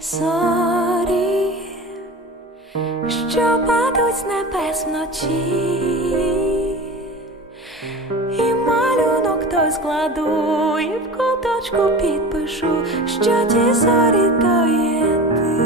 Сорі, що падуть з небес вночі і малюнок той складу, і в куточку підпишу, що ті sorry, то є ти.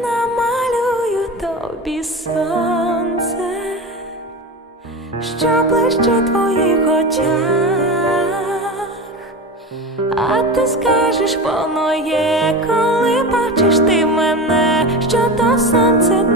Намалюю тобі сонце, що плещить твоїх очах. А ти скажеш Воно є, коли бачиш ти мене, що то сонце.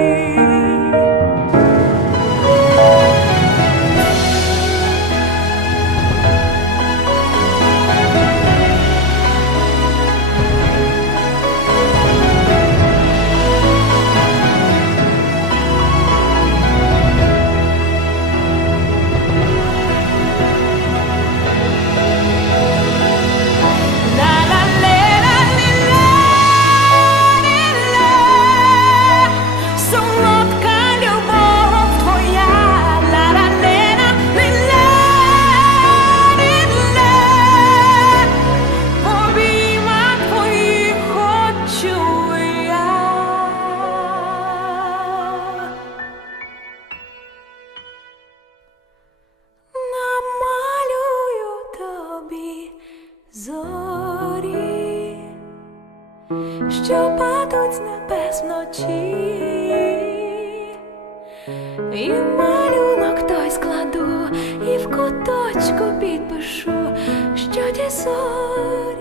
Що падуть з небес вночі і малюнок той складу І в куточку підпишу, що сорі.